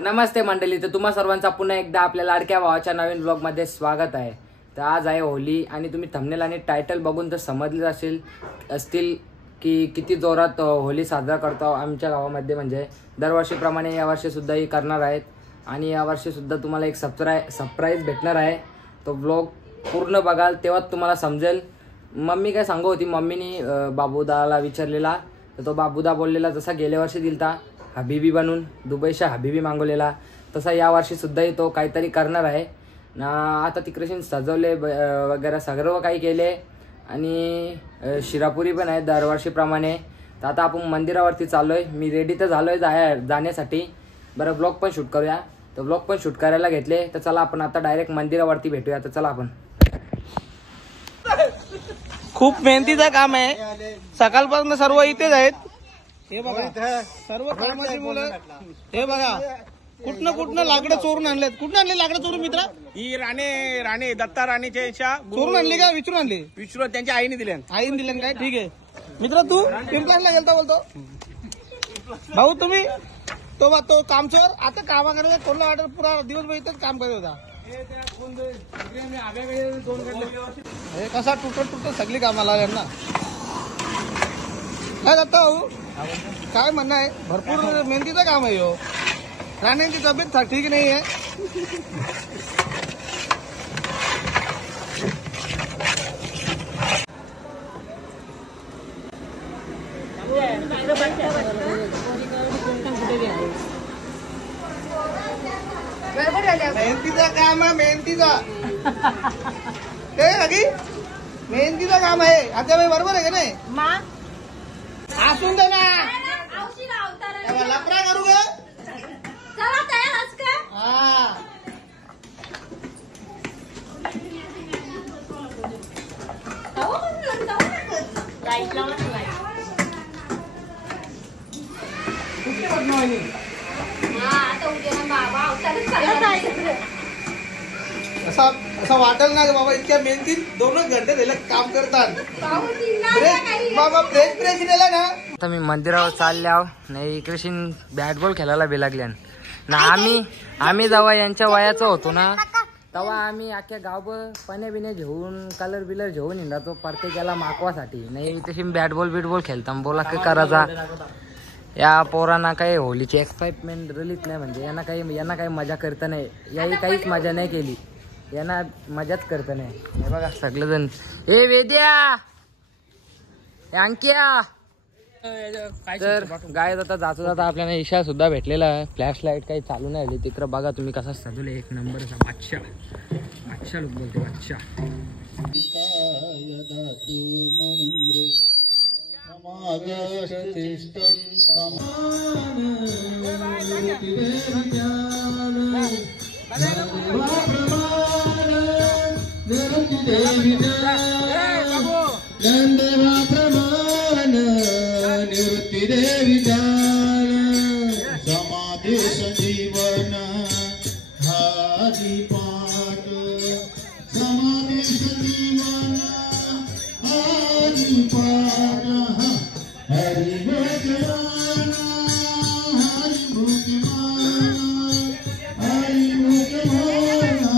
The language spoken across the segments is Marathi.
तर नमस्ते मंडळी, तर तुम्हा सर्वांचा पुन्हा एकदा आपल्या लाडक्या भावाच्या नवीन ब्लॉग मध्ये स्वागत आहे। तर आज आहे होली आणि तुम्ही थंबनेल आणि टायटल बघून तर समजले असतील की किती जोरात होली साजरा करतो आमच्या गावामध्ये। म्हणजे दरवर्षीप्रमाणे या वर्षी सुद्धा ही करणार आहेत आणि या वर्षी सुद्धा तुम्हाला एक सरप्राईज भेटणार आहे। तो ब्लॉग पूर्ण बघाल तेव्हा तुम्हाला समजेल। मम्मी काय सांगू होती, मम्मीनी बाबूदाला विचारलेला तर तो बाबूदा बोललेला जसा गेल्या वर्षी दिलता हबीबी बनून दुबईच्या हबीबी मागवलेला, तसा या वर्षी सुद्धाही तो काहीतरी करणार आहे ना। आता तिकडे सजवले वगैरे सर्व काही केले आणि शिरापुरी पण आहे दरवर्षीप्रमाणे। तर आता आपण मंदिरावरती चाललोय, मी रेडी तर झालोय जाण्यासाठी। बरं ब्लॉग पण शूट करूया, तर ब्लॉग पण शूट करायला घेतले। तर चला आपण आता डायरेक्ट मंदिरावरती भेटूया। तर चला आपण। खूप मेहनतीचं काम आहे, सकाळपासून सर्व इथेच आहेत। हे बघा सर्व कामाची मुलं, हे बघा कुठनं लाकडं चोरून आणलेत। कुठनं आणले लाकडं चोरून मित्र? ही राणे दत्ता राणेच्या चोरून आणली का विचारून आणली? विचारून त्यांच्या आईने दिल्या। आईने दिले काय? ठीक आहे मित्र, तू पिंपळाला गेलता बोलतो भाऊ तुम्ही तो काम चोर आता कामा करत कोणला वाटत पुरा दिवसभर इथंच काम करत होता। हे कसा तुटत सगळी कामाला यांना काय दत्ता भाऊ, काय म्हणणं आहे? भरपूर मेहनतीचं काम आहे हो। राण्यांची तब्येत ठीक नाही आहे। मेहनतीचा काम आहे, मेहनतीचा मेहनतीचं काम आहे। आता बरोबर आहे का नाही? असून दे ना, लफडा करू ग। असं वाटेल ना बाबा, इतक्या मेहनतीत 2 घंटे झाले काम करतात। बाबा फ्रेश नेला ना। आता मी मंदिरावर चालल्याव नाही, इकडे बॅट बॉल खेळायला बी लागल्या ना। आम्ही जेव्हा यांच्या वयाचं होतो ना, तेव्हा आम्ही अख्ख्या गावभर पाण्या बिण्या घेऊन कलर बिलर घेऊन हिंडातो प्रत्येकाला माकवासाठी। नाही तशी बॅट बॉल खेळता बोला काय करायचा। या पोरांना काही होलीची एक्साइटमेंट रलीच नाही, म्हणजे यांना काही मजा करता नाही, याही काहीच मजा नाही केली, यांना मजाच करता नाही। हे बघा सगळेजण, हे वेद्या अंकिया। तर गाय जाता आपल्याला इशा सुद्धा भेटलेला आहे। फ्लॅश लाईट काही चालू नाही आली तिकडे, बघा तुम्ही कसा सजवले एक नंबरचा बादशाह लोक बोलते बादशाह। समाधि संजीवन हरि पाठ, समाधि संजीवन हरि पाठ, हरि मुख माना, हरि मुख माना, हरि मुख माना,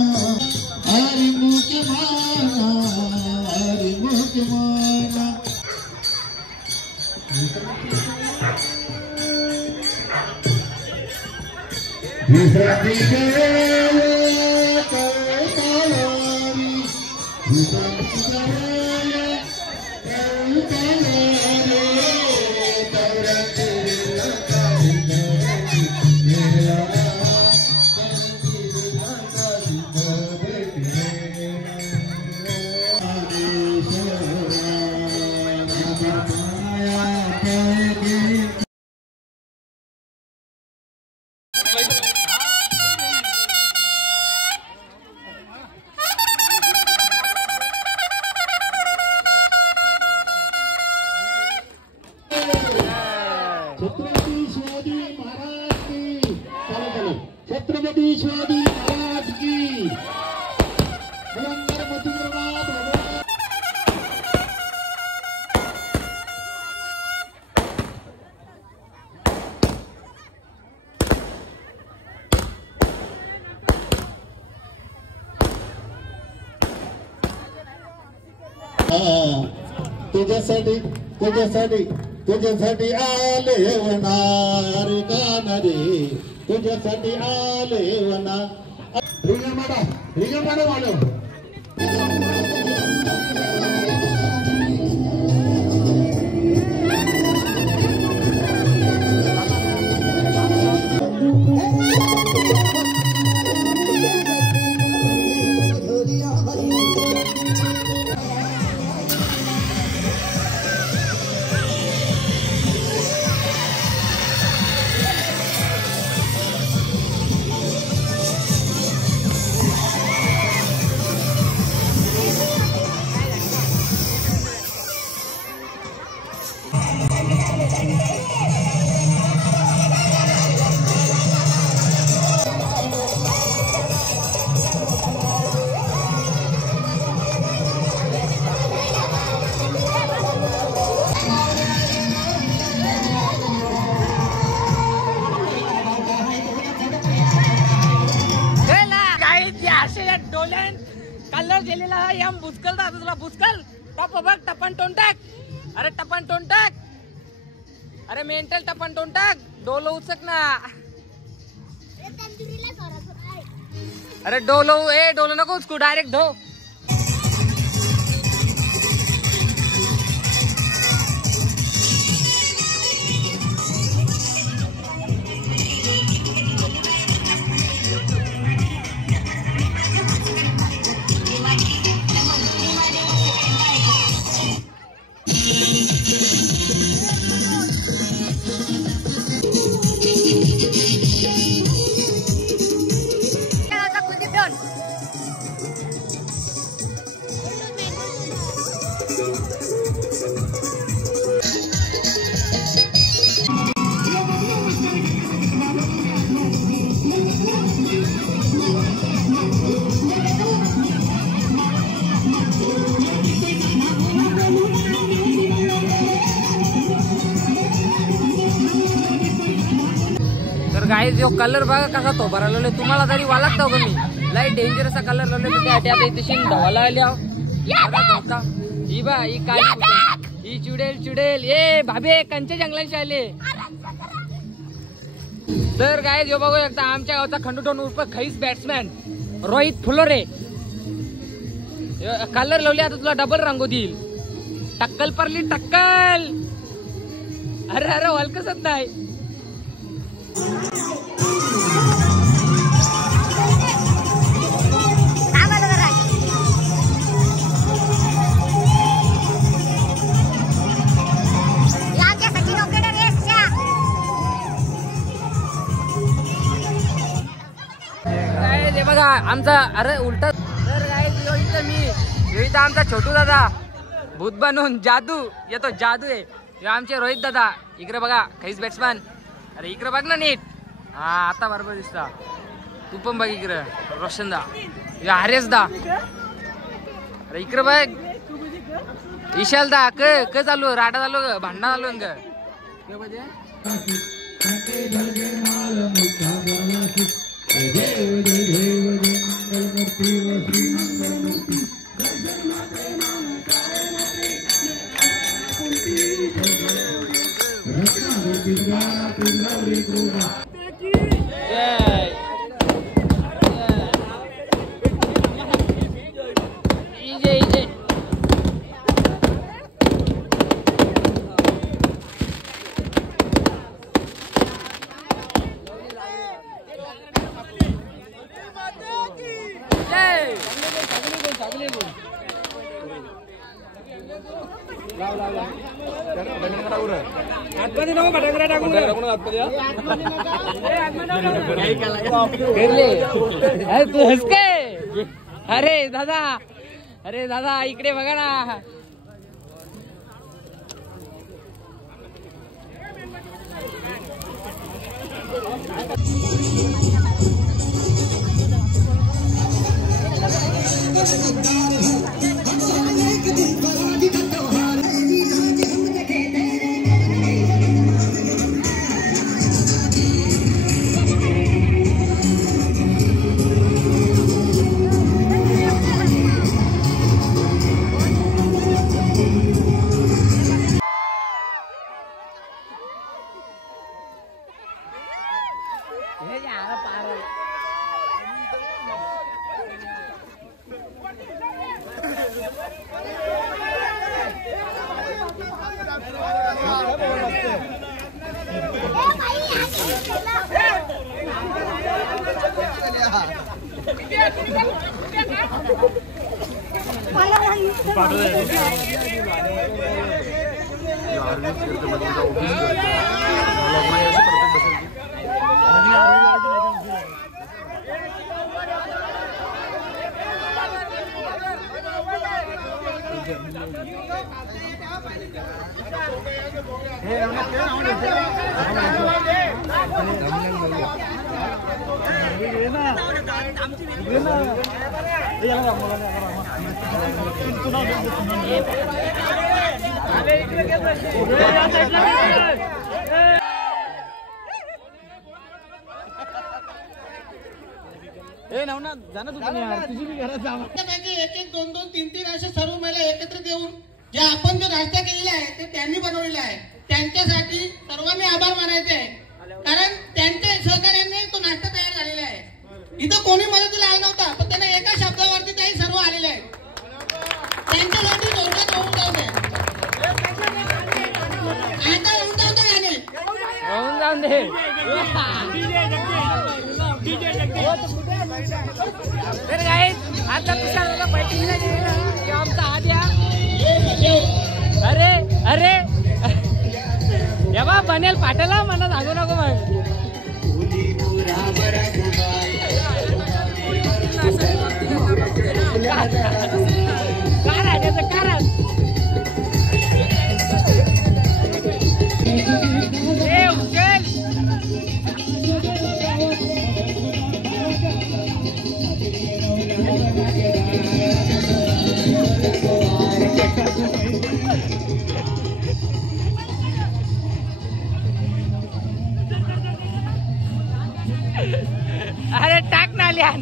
हरि मुख माना, हरि मुख माना। छत्रपती शिवाजी महाराज की, छत्रपती शिवाजी महाराज की। तुझ्यासाठी तुझ्यासाठी तुझ्यासाठी आले वनार काना रे तुझ्यासाठी आले वना रिंगा माडा वालो कलर दिलेला आहे या बुचकल दादा तुला बुचकल टप बघ टपन टोन टाक अरे टपन टोन टाक अरे मेंटल टपन टोन टाक डोलो उचक ना अरे डोलो नको उचकू डायरेक्ट धो गाइस जो कलर बघा कसा तो भरायला तुम्हाला तरी वाटतं का मी लय डेंजरस कलर लावले त्या इथे धवाला आल्या बघा ही बा ही काळी ही चुडेल ए भाभे कंचे जंगलांशी आले तर गाइस जो बघू शकता आमच्या गावचा खंडूटोन उर्फ खैस बॅट्समॅन रोहित फुलोरे कलर लावले आता तुला डबल रंगो देईल टक्कल परली टक्कल अरे अरे हलकसच नाही बघा आमचा अरे उलटा तर इथं मी इथं आमचा छोटू दादा भूत बनून जादू येतो जादू आहे आमचे रोहित दादा इकडे बघा खैस बॅट्समॅन अरे इकडे बघ ना नीट हा आता बरोबर दिसता तू पण बघ इकडे रोशन दा हरेश दा अरे इकडे बघ विशाल दा क चालू राडा चालू भांडणं चालू ग अरे दादा इकडे बघा ना एक एक दोन दोन तीन तीन असे सर्व महिला एकत्र देऊन जे आपण जो नाश्ता केलेला आहे ते त्यांनी बनवलेला आहे. त्यांच्यासाठी सर्वांनी आभार मानायचे आहे, कारण त्यांच्या सहकार्याने तो नाश्ता तयार झालेला आहे. इथं कोणी मदतीला आला नव्हता, पण त्यांना एका शब्दावरती काही सर्व आलेले आहेत. त्यांच्यासाठी जोरदार होऊन जाऊ दे. आता होऊन जाऊ दे गाणे. होऊन जाऊन दे. तर काय आता तुषारला बैठकीला गेलेला की आमचा आद्या. अरे अरे या बा बनेल पाठला मला सांगू नको मग. काय राहण्याचं कारण अरे टाक ना लिहान.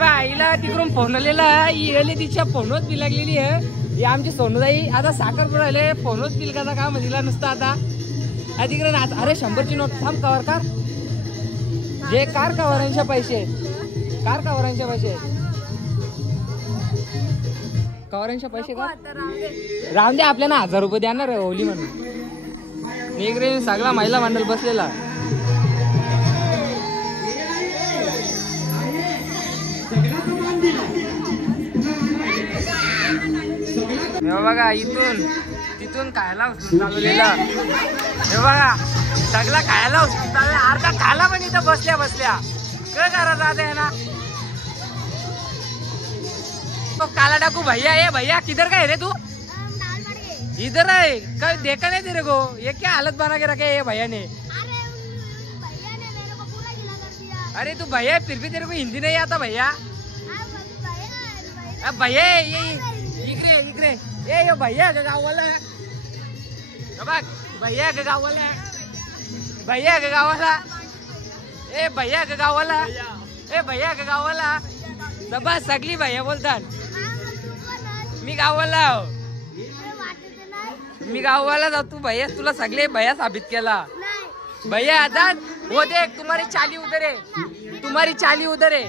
आईला तिकडून फोन आलेला येले तिच्या फोनच बी लागलेली आहे. ही आमची सोनूताई आता साखरपुडा आले फोनच बिल कसा का मधीला नुसतं आता तिकडे नाच. अरे 100ची नोट थांब. कवर कार जे कार कवरांचे पैसे कार कवरांचे पैसे कवरांचे पैसे का राहून दे. आपल्याला 1000 रुपये द्या ना रे होली म्हणून. इकडे सगळा महिला मंडळ बसलेला. बघा इथून तिथून खायला उचलून चालवलेला. हे बघा सगळा खायला उचलून चालला. अर्धा खायला पण इथं बसल्या बसल्या काय करत आहे ना. तो काला डाकू भैया ये भैया किधर का है रे तू. इधर है कभी देखा नहीं तेरे को. ये क्या हालत बना के रखे ये भैया ने. अरे तू भैया फिर भी तेरे को हिंदी नहीं आता भैया. भैया ये इकडे इकडे ये भैया का गाव वाला बघ. भैया का गाव वाला भैया का गाव वाला ए भैया का गाव वाला ए भैया का गाव वाला. बस सगळी भैया बोलतात. मी गाववाला मी गाववाला जाऊ. तू भैया तुला सगळे भैया साबित केला. भैया आता वो देख तुम्हारी चाली उधर है. तुम्हारी चाली उधर है.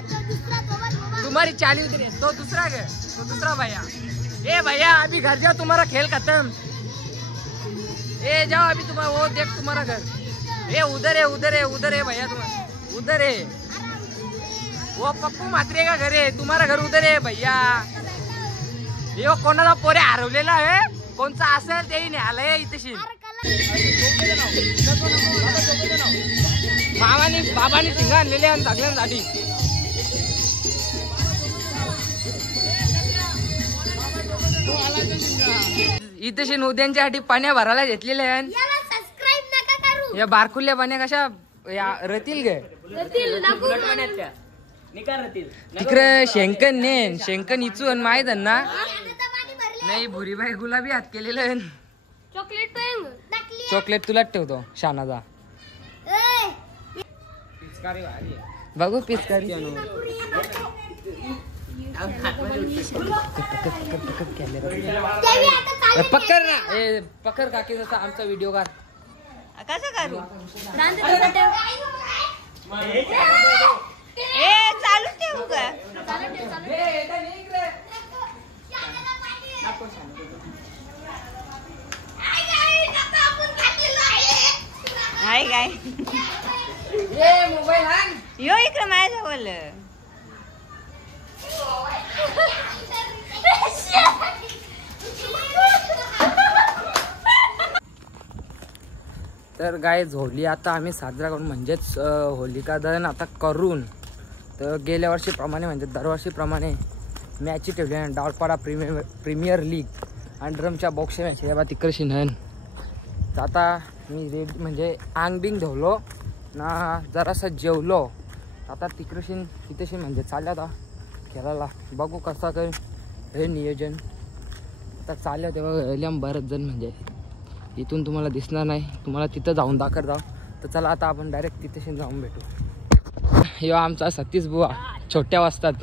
तुम्हारी चाली उधर है. तो दूसरा भैया. ए भैया अभी घर जाओ तुम्हारा खेल खत्म. ए जाओ अभी तुम्हारा वो देख तुम्हारा घर. ए उधर है उधर है उधर है भैया तुम्हारा उधर है. वो पप्पू म्हात्रे का घर है. तुम्हारा घर उधर है भैया. यो कोणाला पोरे हरवलेला आहे. कोणचा असेल तेही नाही आलंय इथेशी. मामाने बाबाने शिंगा आणलेले आणि सगळ्यांसाठी. इथेशी नद्यांच्यासाठी पाण्या भरायला घेतलेले आहे. या बारकुल्या पाण्या कशा रतील गे तिकडे शेंकन ने शेंकन इचू आणि माहित ना नाही भुरीबाई गुलाबी हात केलेलं. चॉकलेट तुलाच ठेवतो शानाचा. बघू पिचकारी पकड ना, पकड काकी जसा आमचा व्हिडिओ काढ. कसं करू चालू ठेवू का हाय काय मोबाईल यो इकडे माझ्याजवळ तर गाईज होली आता आम्ही साजरा करून म्हणजेच होलिका दहन आता करून तर गेल्या वर्षीप्रमाणे म्हणजे दरवर्षीप्रमाणे मॅची ठेवली आहे. डावपाडा प्रीमियर लीग आणि ड्रमच्या बॉक्सच्या मॅच आहे बा तिकडशी नन. तर आता मी रेडी म्हणजे आंग बिंग धुवलो ना जरासं जेवलो. आता तिकडशी इथेशी म्हणजे चालल्या आता खेळायला. बघू कसा काय हे नियोजन आता चाललं तेव्हा बरेच जण म्हणजे इथून तुम्हाला दिसणार नाही, तुम्हाला तिथं जाऊन दाखर जाऊ. तर चला आता आपण डायरेक्ट तिथेशी जाऊन भेटू. यो आमचा सतीश बुवा छोट्या वाजतात,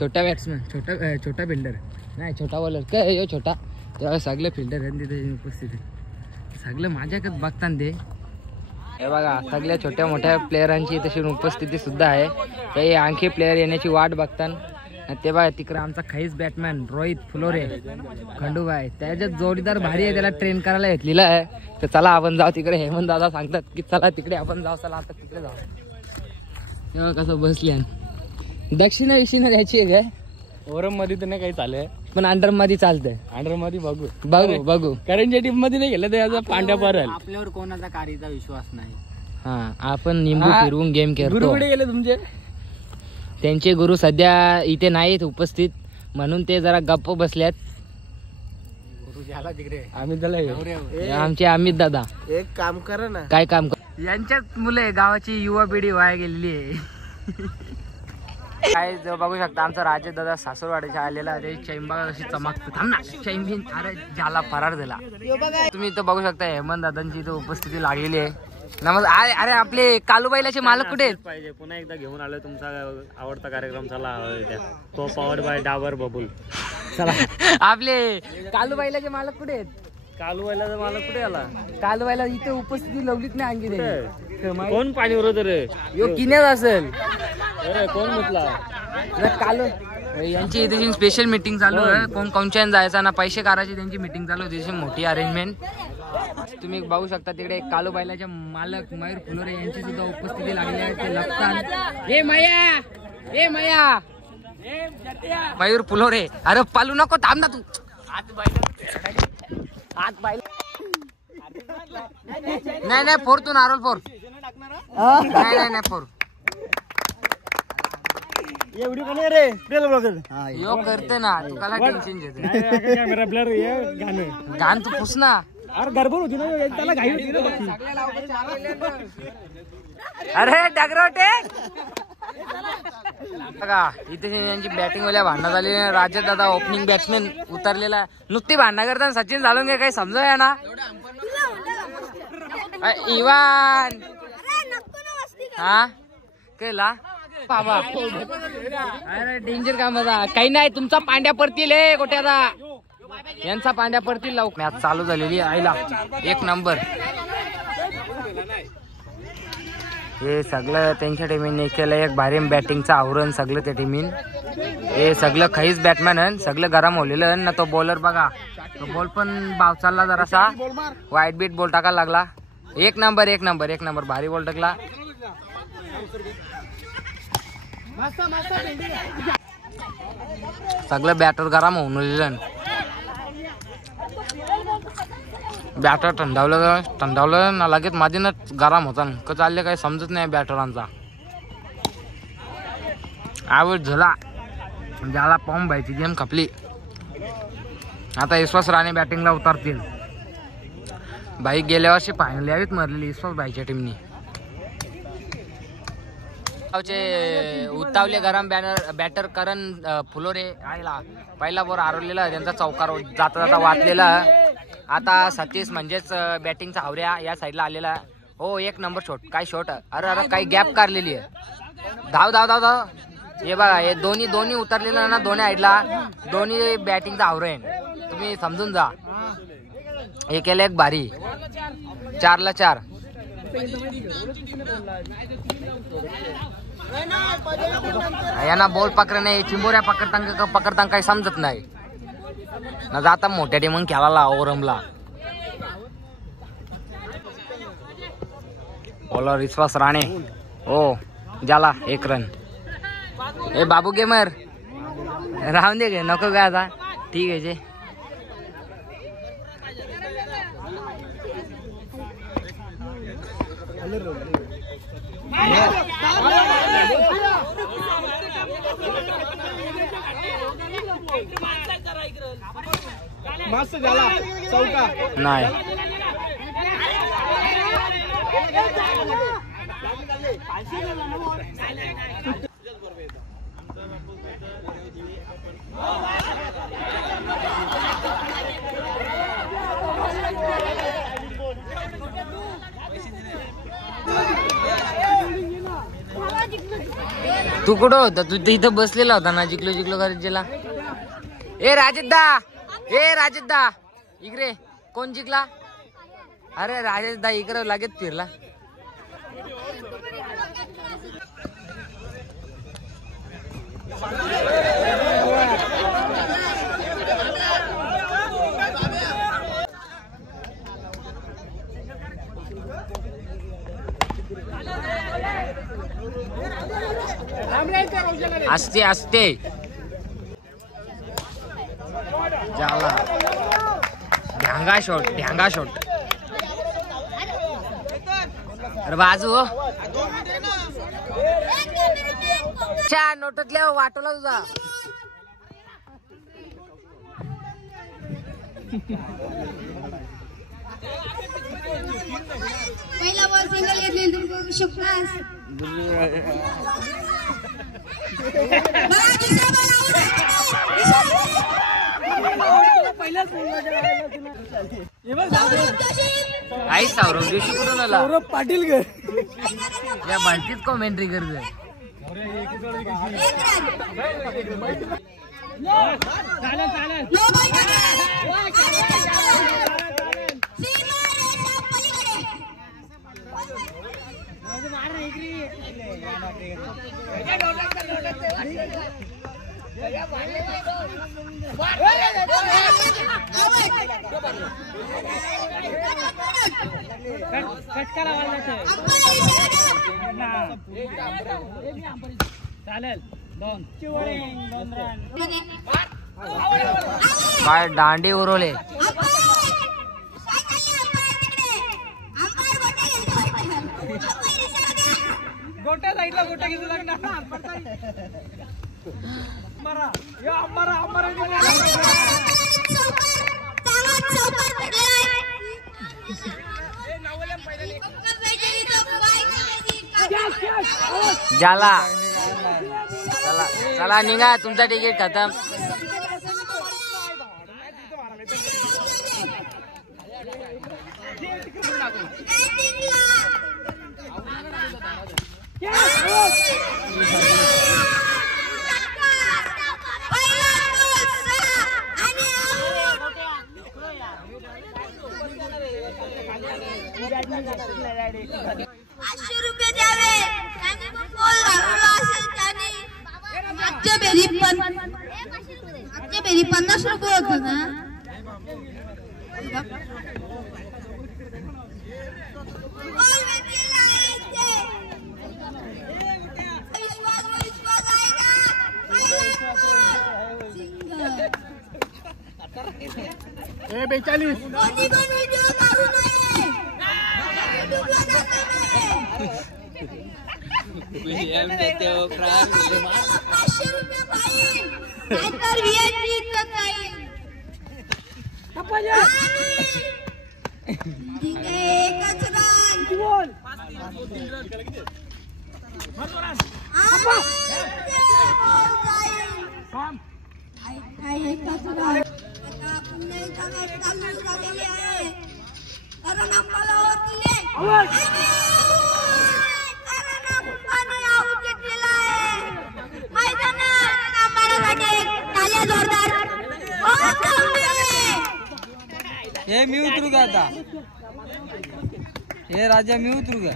छोट्या बॅट्समॅन, छोटा फिल्डर नाही छोटा बॉलर काय यो छोटा. तेव्हा सगळे फिल्डर आहेत तिथे उपस्थित आहे. सगळं माझ्याकडे बघताना ते हे बघा सगळ्या छोट्या मोठ्या प्लेयरांची तशी उपस्थिती सुद्धा आहे. काही आणखी प्लेयर येण्याची वाट बघताना ते बघा तिकडे आमचा खाईस बॅटमॅन रोहित फुलोरे खंडूबाई त्याच्यात जोडीदार भारी आहे, त्याला ट्रेन करायला घेतलेला आहे. तर चला आपण जाऊ तिकडे. हेमंत दादा सांगतात की चला तिकडे आपण जाऊ. चला आता तिकडे जाऊ. तेव्हा कसं बसल्या दक्षिणा विषयीनं द्यायची आहे काय ओरम मध्ये तर नाही काही चालू पण अंडर मध्ये चालतंय. अंडर मध्ये बघू बघू करंटच्या टीम मध्ये नाही गेलं तर पांड्या परल. आपल्यावर कोणाचा कारीचा विश्वास नाही. हा आपण निंबू फिरवून गेम खेळतो. गुरु कुठे गेले तुमचे? त्यांचे गुरु सध्या इथे नाहीत उपस्थित म्हणून ते जरा गप्प बसल्यात. आम्ही त्याला आमचे अमित दादा एक काम करा ना. काय काम कर यांच्यात मुले गावाची युवा पिढी वाया गेलेली आहे. काय जो बघू शकता आमचा राजेश दादा सासूरवाडीच्या आलेला. अरे चैंबा कशी चमकतो. थांब ना चैंबीन. अरे झाला फरार झाला. तुम्ही इथं बघू शकता हेमंत दादांची इथं उपस्थिती लागलेली आहे. नमस्कार. अरे आपले कालूबाईलाचे मालक कुठे आहेत? पाहिजे पुन्हा एकदा घेऊन आलोय तुमचा आवडता कार्यक्रम चला तो पॉवर्ड बाय डाबर बबुल. चला आपले कालूबाईलाचे मालक कुठे आहेत? कालूबाईला मला कुठे आला? कालूबाईला इथे उपस्थिती लवलीच नाही आणखी ते. कोण पाणी उरत रे? यो किन्यात असेल. अरे कोण म्हटला? कालू यांची इथे स्पेशल मीटिंग चालू आहे. कोण कोणच्यान जायचा ना पैसे काढायची त्यांची मीटिंग चालू होती. मोठी अरेंजमेंट तुम्ही बघू शकता. तिकडे कालूबाईलाचे मालक मयूर फुलोरे यांची सुद्धा उपस्थिती लागली आहे. ते लपतात. ए मया मयूर फुलोरे. अरे पालू नको थांब ना तू. नाही फोर तू नारळ फोर. नाही फोर एवढी कोणी रे यो करते ना तू काला टेन्शन घेते. कॅमेरा ब्लर गाण तू पुस ना. अरे गडबड होती ना त्याला घाई होती ना. अरे डागरोटे बघा इथे यांची बॅटिंग वाल्या भांडणं झाली. राजेश दादा ओपनिंग बॅट्समॅन उतरलेला. नुकती भांडणं करताना सचिन झालून घे काही समजा ना. इवान हा केला बाबा. अरे डेंजर काम होता. काही नाही तुमचा पांड्या पडतील गोट्याचा. यांचा पांड्या पडतील लवकर. मॅच चालू झालेली आईला एक नंबर. हे सगळं त्यांच्या टीमीने केलं. एक भारी बॅटिंगचं आवरण सगळं त्या टीमीन. हे सगळं खाईच बॅटमॅन सगळं गरम होलेलं ना. तो बॉलर बघा तो बॉल पण बाव चालला जरासा. वाईट बीट बॉल टाकायला लागला. एक नंबर भारी बॉल टाकला. सगळं बॅटर गरम होऊन बॅटर थंडावलं ना लगेच माझीनच गरम होता. का चालले काही समजत नाही बॅटरांचा. आवड झाला पॉम व्हायची गेम खपली. आता विश्वास राणे बॅटिंगला उतरतील. बाई गेल्या वर्षी फायनल यावीत मरलेली विश्वास भाईच्या टीमनी. उतावले गरम बॅटर करण फुलोरे आयला पहिला बोर हरवलेला. त्यांचा चौकार जाता वाचलेला. आता सतीश म्हणजेच बॅटिंगचा हावऱ्या या साईडला आलेला. हो एक नंबर शॉट. काय शॉट. अरे काही गॅप काढलेली आहे. धाव धाव धाव धाव. हे बघा हे दोन्ही उतरलेलं ना दोन्ही साईडला. दोन्ही बॅटिंगचा हावरे तुम्ही समजून जा. एकेला एक भारी. 4ला 4. यांना बॉल पकडणे चिंबोऱ्या पकडताना काही समजत नाही ना. जाता मोठ्या टीम खेळायला ओरमला. बॉलर विश्वास राणे. हो झाला 1 रन. ए बाबू गेमर राहून दे गे नको काय आता. ठीक आहे जे. मस्त झाला चौका. नाही तू कुठं होता. तू इथं बसलेला होता ना. जिंकलो गरजेला. ए राजेशदा इकडे. कोण जिंकला. अरे राजेशदा इकडे लगेच फिरला. असते झाला. ढ्यांगा शॉट. अरे बाजू हो. नोटातल्या वाटवला तुझा. पहिला बॉल सिंगल घेतली. तुम्ही बघू शकता. आई सौरभ जोशी कुठून आला. सौरभ पाटील ग या बालतीत कॉमेंट्री करते. चालेल 2 काय दांडी उरवले. गोट्या साईडला गोट्या घेऊ लागणार. झाला. चला निघा. तुमचा तिकीट खतम. ₹500 द्यावे. त्याने मग बॉल घालवला असेल त्याने. मागच्या बेरी 50 रुपये होत ना. बॉल भेटलेला आहे इथे. विश्वास आहे ना. ए 42 कोणी पण व्हिडिओ काढू नये. ₹500 फाईन. नाहीतर VIP इज्जत नाही. ठीक आहे. एकच रन. एकच रन. पुन्हा एकदा मॅच चालू झालेली आहे. कारण आम्हाला होतीले कारण आम्ही आऊट घेतलेला आहे. मैदानात आम्हालासाठी टाळ्या जोरदार. हे मी उतरू का आता? हे राजा मी उतरू का?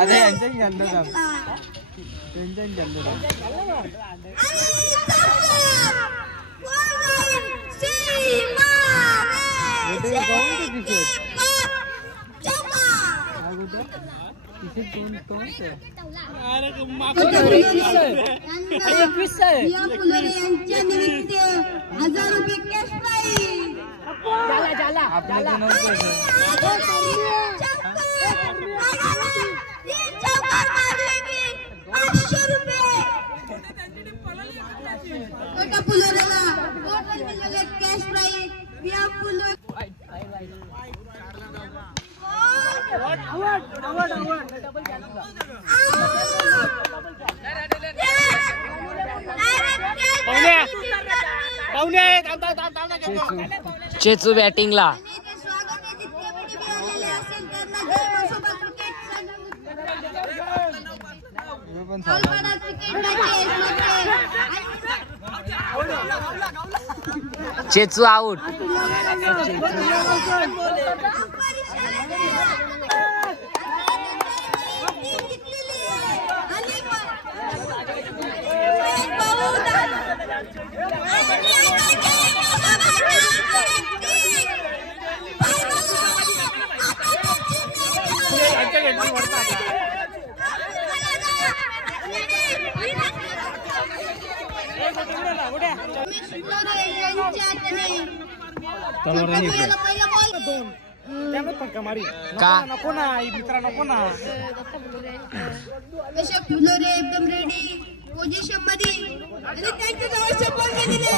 अरे यांच्या गंधर त्यांच्या गंधर यांच्या निमित्त 1000 रुपये cash prize. Cash prize Chechu बॅटिंगला. चेचू आउट. नको ना मित्रा नको ना. फुलोरे एकदम रेडी पोझिशन मध्ये आणि त्यांच्या जवळ चप्पल दिले.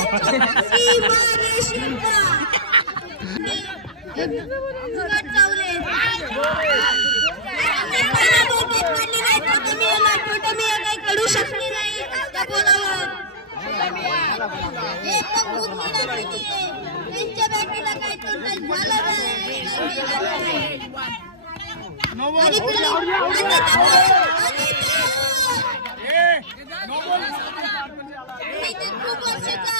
कडू शकली नाही त्या बोलावर. त्यांच्या बॅटीला काही टोटल झालं नाही. खूप वर्षाचा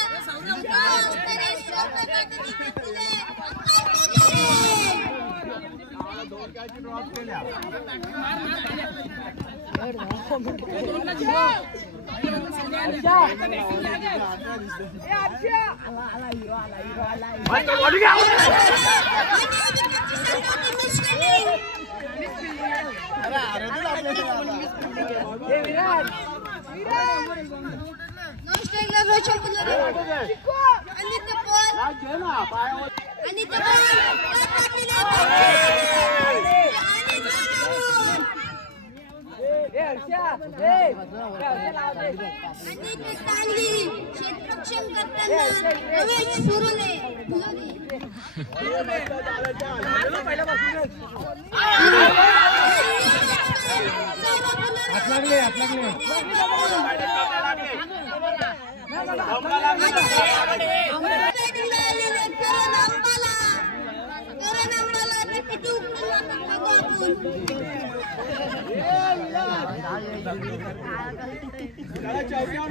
क्षेत्ररक्षण करताना रमेश सुरुले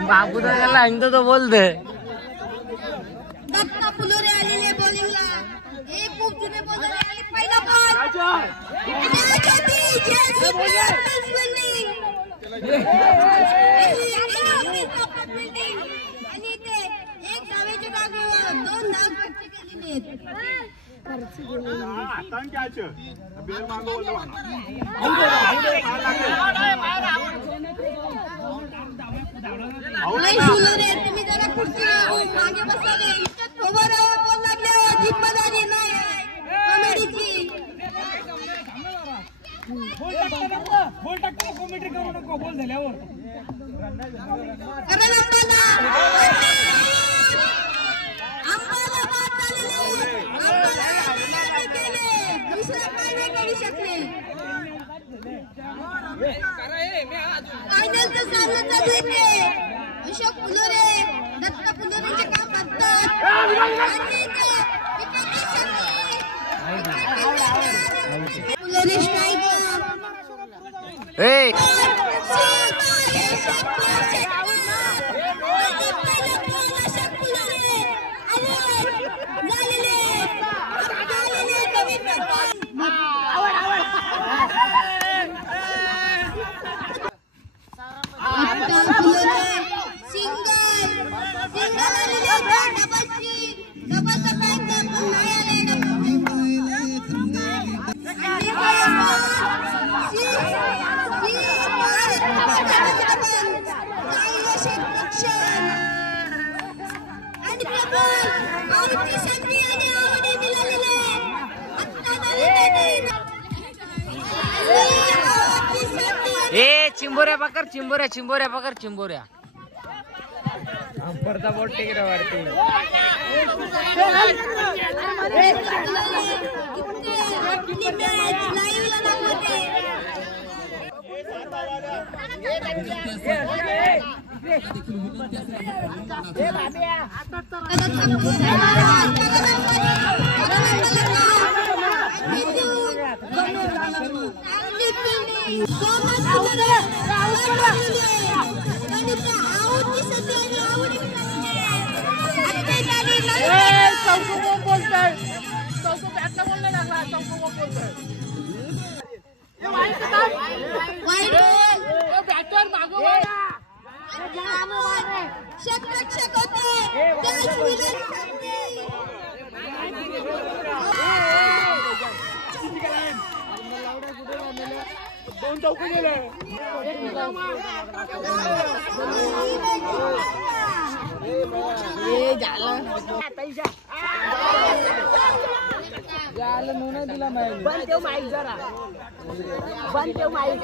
बाबू दादा तो बोल दे. दत्ता फुलोरे आलेले बॉलिंगला. एक खूप जुने बॉलर आणि पहिला बॉल आणि ते एक धावेच्या जागेवर 2 धाव खर्च केलेले आहेत. तुम्ही जरा खुर्चीवर मागे बसावे. बॉल लागल्यावर जिम्मेदारी नाही आहे कॉमेडीची. बोल झाल्यावर दुसरा काय नाही करू शकले. फायनलचा सामना चालू आहे. अशोक फुलोरे दत्त फुलोरेचे काम करतात. फुलोरे स्ट्रायकर चिंबोऱ्या पकड चिंबोऱ्या चिंबोऱ्या पकड चिंबोऱ्या अंपरचा बोट टेकरा वाढते दोन चौकी गेले नोंद दिला माईक जरा बंद ठेव माईक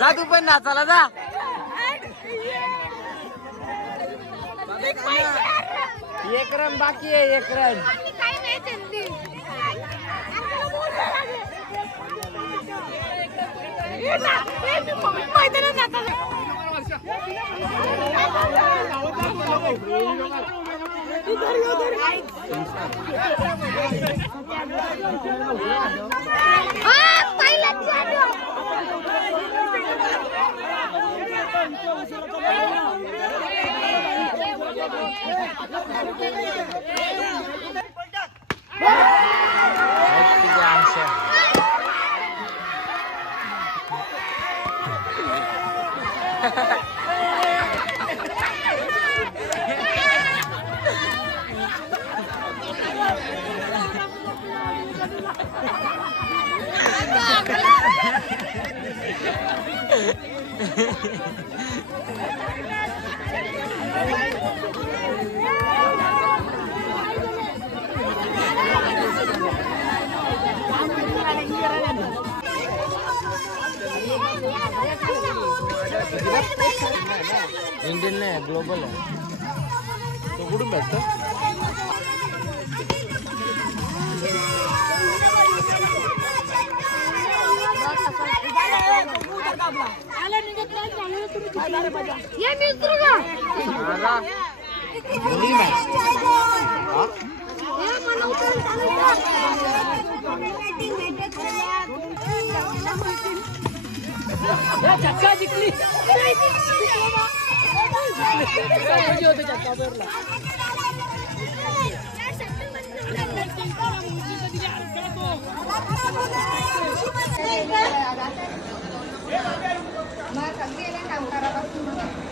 जा तू पण नाचाला जा एक रन बाकी आहे एक रन इंडियन नाही ग्लोबल आहे तो कुठून भेटतो ये चक्का जिंकली मग